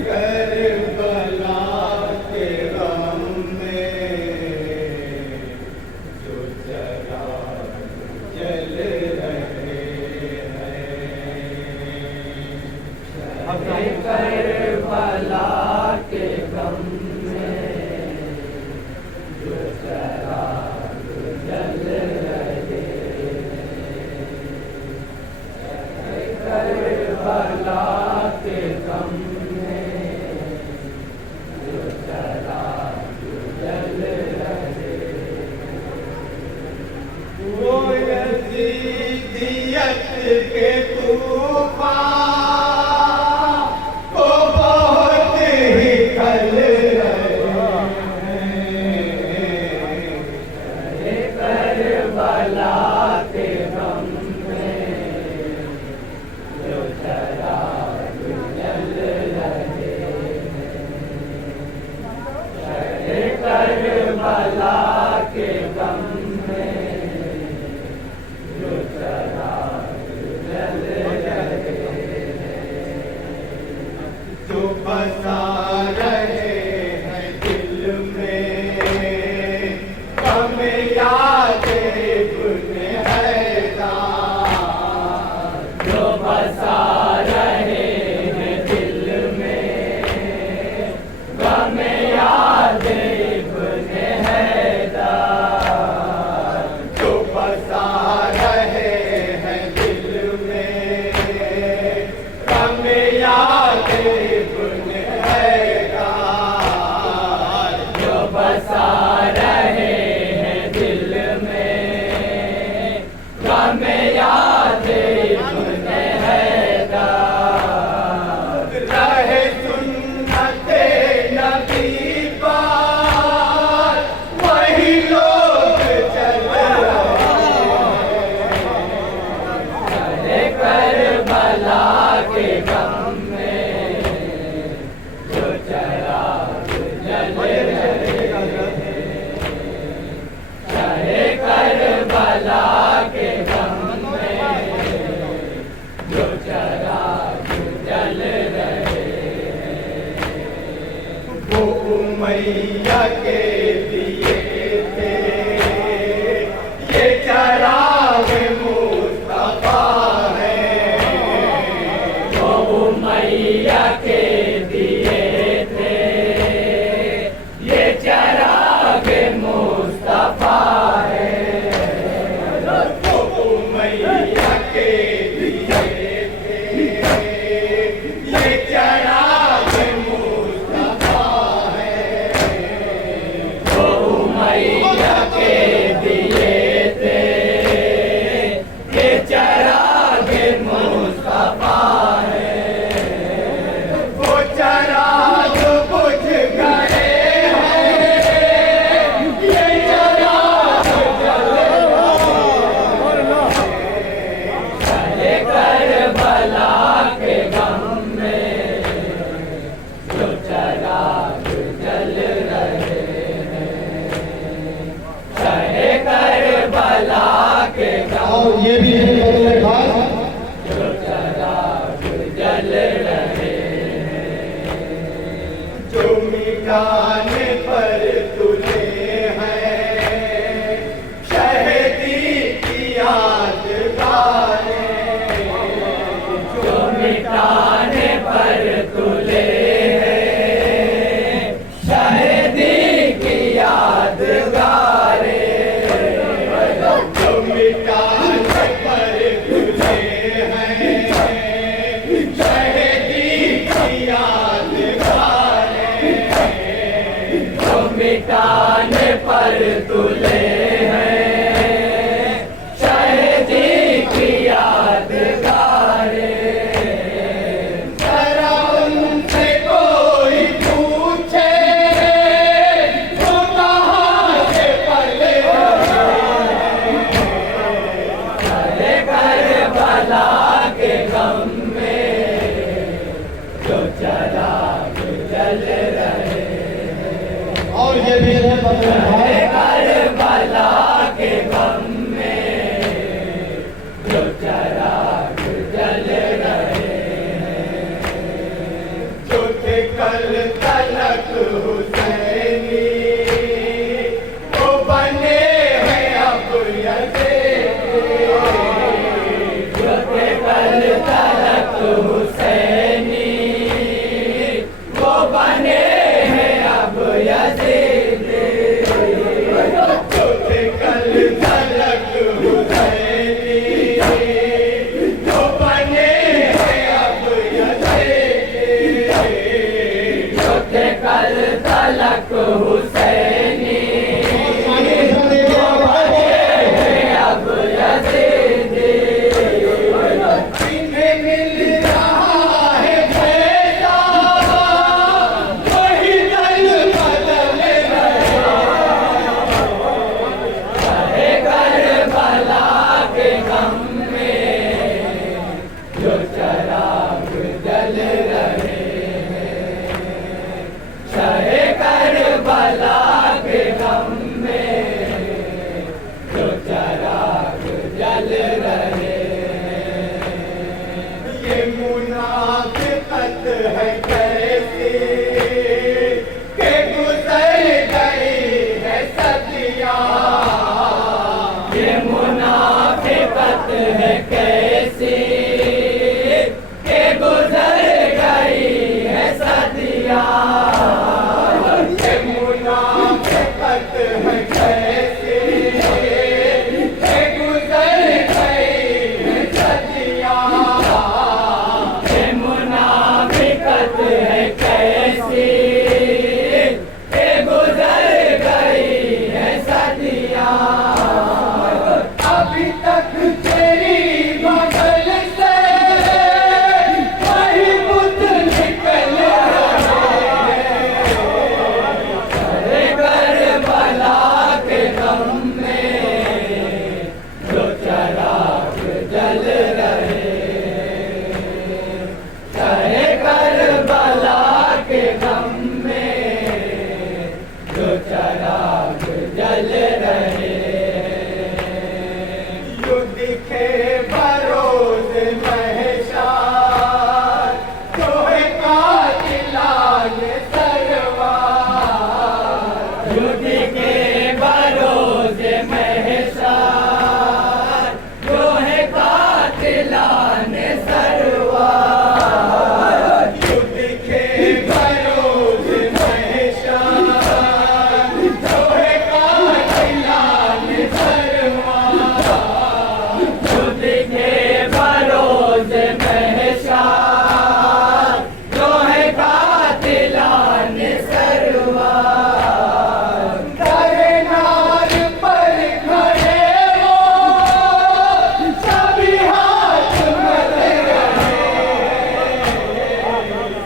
Karbala के गम में जो जला जल रहे हैं। करबला के गम में जो जला जल रहे हैं। करबला के गम के तूफान को बहुत ही खल रहे हैं। करबला के गम में जो जला जल रहे हैं। करबला के गम में जो जला जो बसा रहे हैं दिल में गम याद इब्ने हैदर। जो बसा रहे हैं दिल में गम याद इब्ने हैदर। जो बसा रहे हैं दिल में गम याद इब्ने हैदर। जो बसा रहे हैं दिल में गम याद इब्ने हैदर। रहे सुन्नते नबी पर वही लोग चल रहे। करबला के गम में जो जला जल रहे हैं। करबला के गम में जो जला जल रहे हैं। वो उमैया के दिए थे ये चराग मुस्तफा है। वो उमैया के दिए थे ये चराग मुस्तफा है। वो उमैया के दिए थे ये चराग मुस्तफा है। वो उमैया के दिए थे ये चराग मुस्तफा है। वो चराग बुझ गए हैं ये चराग जल रहे। करबला के गम में जो चराग जल रहे हैं। करबला के गम और ये भी है खास जो चराग जल रहे हैं। जो मिटाने पर तुले हैं शहीदी की यादगारें। जो मिटाने पर तुले हैं शहीदी की यादगारें। जो मिटाने पर तुले हैं शहीदी की यादगारें। जो मिटाने पर तुले हैं शहीदी की यादगारें। जरा उनसे कोई पूछे वो कहाँ से पले रहे। करबला के गम में जो चराग जल रहे हैं। और ये भी है करबला के गम में जो चराग जल रहे हैं। जो थे कल तलक हुसैनी वो बने हैं अब यजीदी। जो थे कल तलक हुसैनी वो बने हैं अब यजीदी। जो थे कल तलक हुसैनी वो बने हैं अब यजीदी। जो थे कल तलक हुसैनी वो बने हैं अब यजीदी। इन्हें मिल रहा है बेटा वही दल बदल रहे। चाहे करबला के गम में जो चराग जल रहे हैं। चाहे करबला के गम में जो चराग जल रहे हैं। ये मुनाफिकत है कैसी कि गुजर गई है सदियाँ। ये मुनाफिकत है कैसी कि गुजर गई है सदियाँ। ये मुनाफिकत है कैसी कि गुजर गई है सदियाँ। ये मुनाफिकत है कैसी कि गुजर गई है सदियाँ। अभी तक तेरी बगल से वही बुत निकल रहे हैं। अरे करबला के गम में जो चराग जल रहे हैं। चाहे करबला के गम में जो चराग जल रहे हैं। जो दिखे बरोज महशार जो है कातिलाने सरवार। जो दिखे बरोज महशार जो है कातिलाने सरवार। जो दिखे बरोज महशार जो है कातिलाने सरवार। जो दिखे बरोज महशार जो है कातिलाने सरवार। दरनार पर खड़े वो सभी हाथ मल रहे।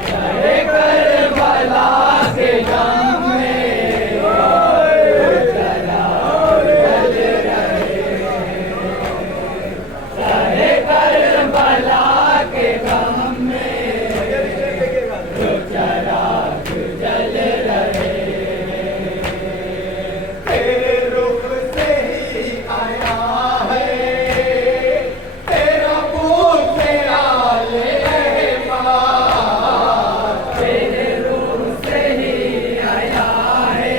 चाहे करबला के गम में चराग जल रहे हैं। चाहे करबला के गम में जो चराग जल रहे हैं। तेरे रुख से ही आया है तेरा पूछ आले रहमान। तेरे रुख से ही आया है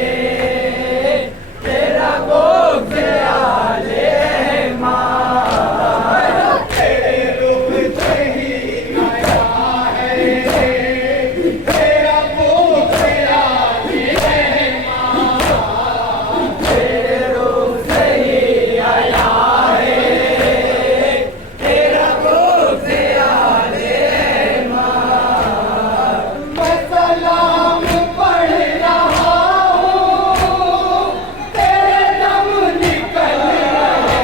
तेरा पूछ आले रहमान। तेरे रुख से ही आया है तेरा पूछ आले रहमान। तेरे रुख से ही आया है तेरा पूछ आले रहमान। मैं सलाम पढ़ रहा हूँ तेरे दम निकल रहे।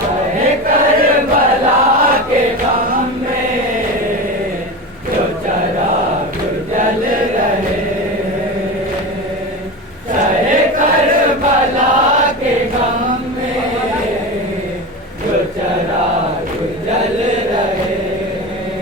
चाहे करबला के गम में जो चराग जल रहे हैं। चाहे करबला के गम में जो चराग जल रहे हैं।